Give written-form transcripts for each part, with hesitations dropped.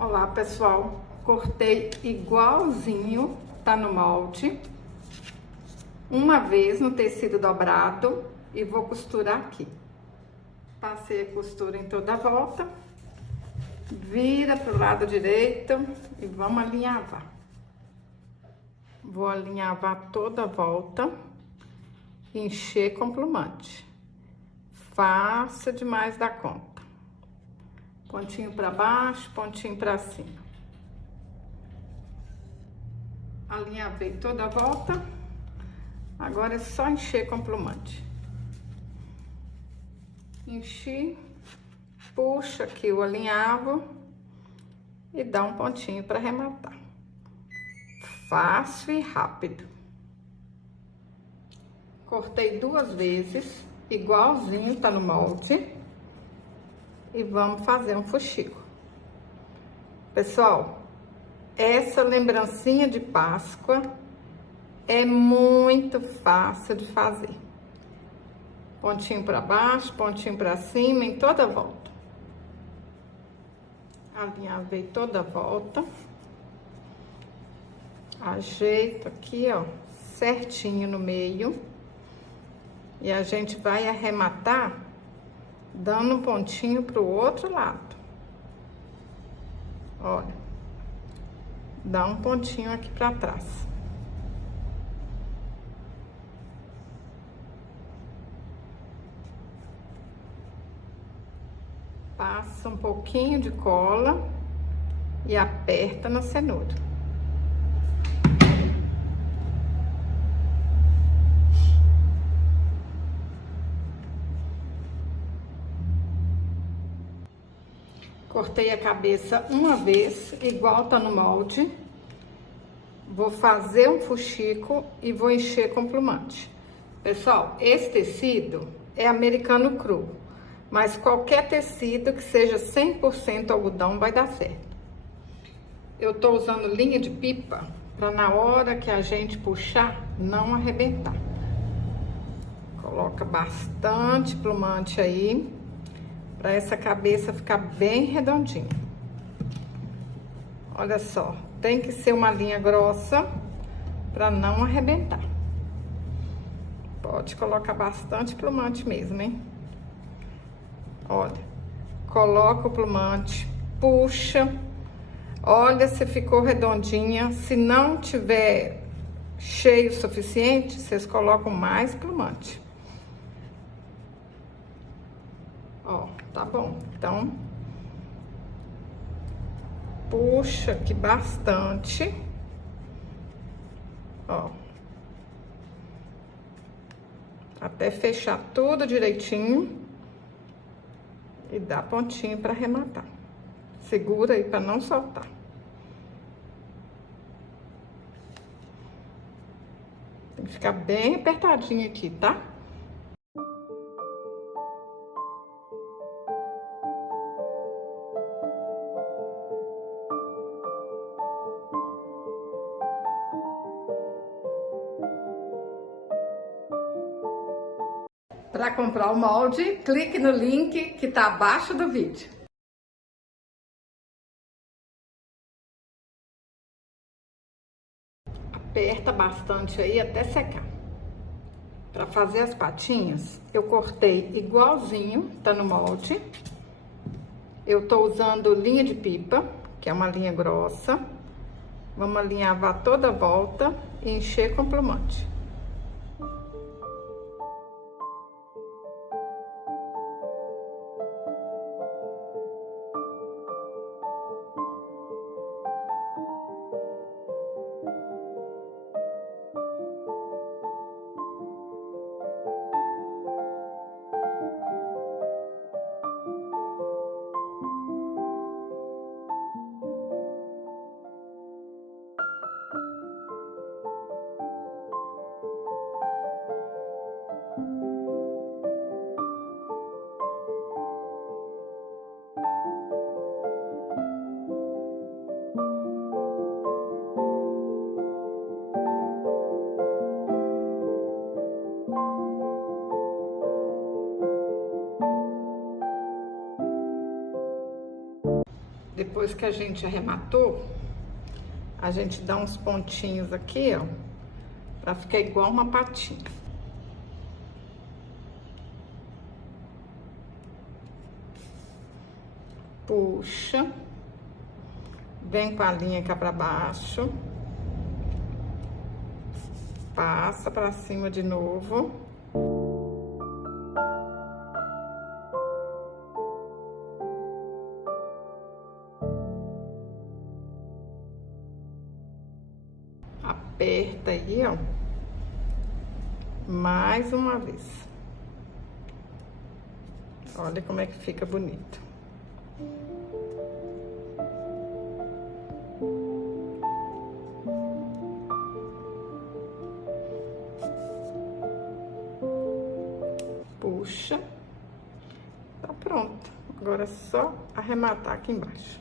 Olá, pessoal, cortei igualzinho, tá no molde, uma vez no tecido dobrado e vou costurar aqui. Passei a costura em toda a volta, vira pro lado direito e vamos alinhavar. Vou alinhavar toda a volta, encher com plumante. Fácil demais da conta. Pontinho para baixo, pontinho para cima. Alinhavei toda a volta. Agora é só encher com plumante. Enchi, puxa aqui o alinhavo e dá um pontinho para arrematar. Fácil e rápido. Cortei 2 vezes, igualzinho tá no molde. E vamos fazer um fuxico. Pessoal, essa lembrancinha de Páscoa é muito fácil de fazer. Pontinho para baixo, pontinho para cima, em toda a volta. Alinhavei toda a volta. Ajeito aqui, ó, certinho no meio. E a gente vai arrematar dando um pontinho pro outro lado. Olha. Dá um pontinho aqui pra trás. Passa um pouquinho de cola e aperta na cenoura. Cortei a cabeça uma vez, igual tá no molde. Vou fazer um fuxico e vou encher com plumante. Pessoal, esse tecido é americano cru, mas qualquer tecido que seja 100% algodão vai dar certo. Eu tô usando linha de pipa para na hora que a gente puxar, não arrebentar. Coloca bastante plumante aí, para essa cabeça ficar bem redondinha. Olha só, tem que ser uma linha grossa para não arrebentar. Pode colocar bastante plumante mesmo, hein? Olha, coloca o plumante, puxa. Olha se ficou redondinha. Se não tiver cheio o suficiente, vocês colocam mais plumante. Ó, tá bom. Então, puxa aqui bastante. Ó. Até fechar tudo direitinho. E dá pontinho pra arrematar. Segura aí pra não soltar. Tem que ficar bem apertadinho aqui, tá? Para comprar o molde, clique no link que tá abaixo do vídeo. Aperta bastante aí até secar. Para fazer as patinhas, eu cortei igualzinho, tá no molde. Eu tô usando linha de pipa, que é uma linha grossa. Vamos alinhavar toda a volta e encher com plumante. depois que a gente arrematou, a gente dá uns pontinhos aqui, ó, pra ficar igual uma patinha. Puxa, vem com a linha cá pra baixo, passa pra cima de novo. Aperta aí, ó, mais uma vez. Olha como é que fica bonito. Puxa, tá pronto. Agora é só arrematar aqui embaixo.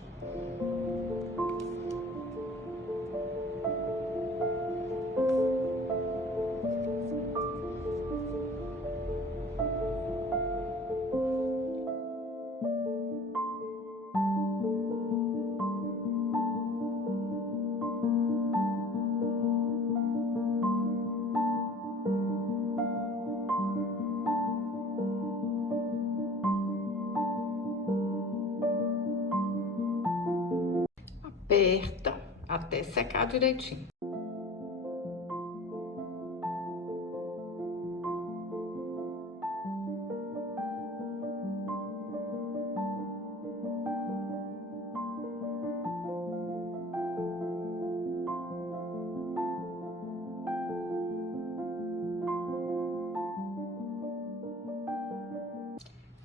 Aperta até secar direitinho.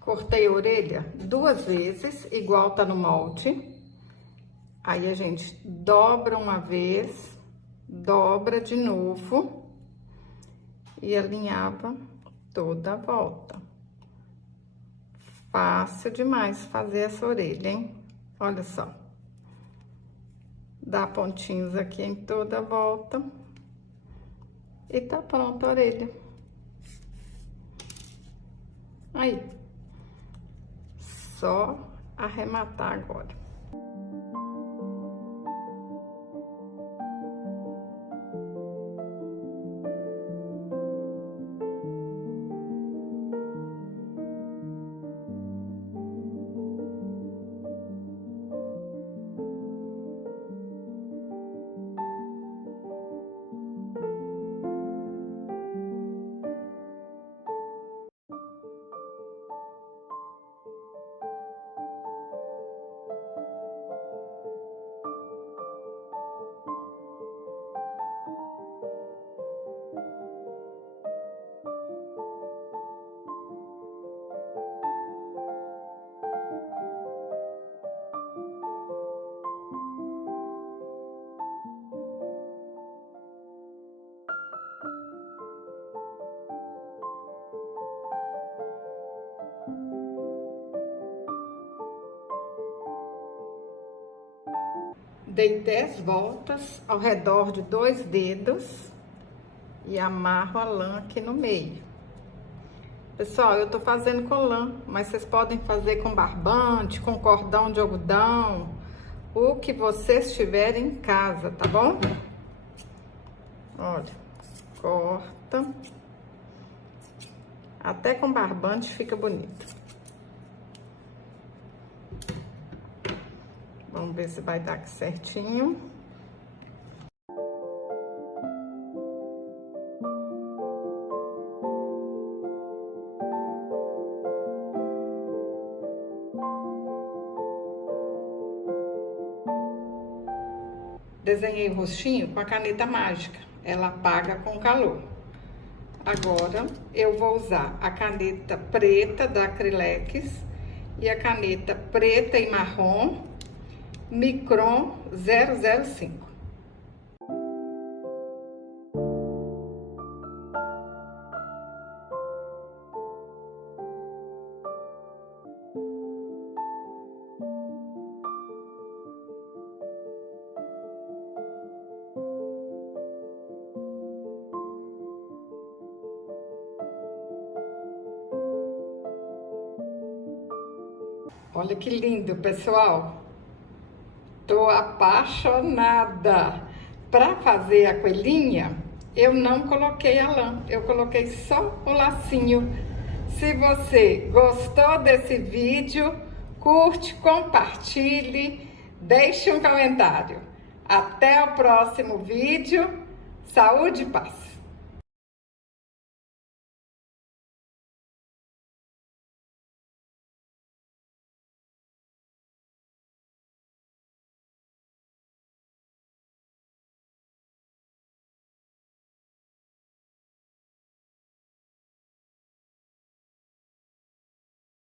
Cortei a orelha 2 vezes, igual tá no molde. Aí a gente dobra uma vez, dobra de novo e alinhava toda a volta. Fácil demais fazer essa orelha, hein? Olha só. Dá pontinhos aqui em toda a volta. E tá pronta a orelha. Aí. Só arrematar agora. Dei 10 voltas ao redor de 2 dedos e amarro a lã aqui no meio. Pessoal, eu tô fazendo com lã, mas vocês podem fazer com barbante, com cordão de algodão, o que vocês tiverem em casa, tá bom? Olha, corta. Até com barbante fica bonito. Vamos ver se vai dar aqui certinho. Desenhei o rostinho com a caneta mágica. Ela apaga com calor. Agora, eu vou usar a caneta preta da Acrylex e a caneta preta e marrom Micron 005. Olha que lindo, pessoal! Tô apaixonada. Para fazer a coelhinha, eu não coloquei a lã, eu coloquei só o lacinho. Se você gostou desse vídeo, curte, compartilhe, deixe um comentário. Até o próximo vídeo. Saúde e paz!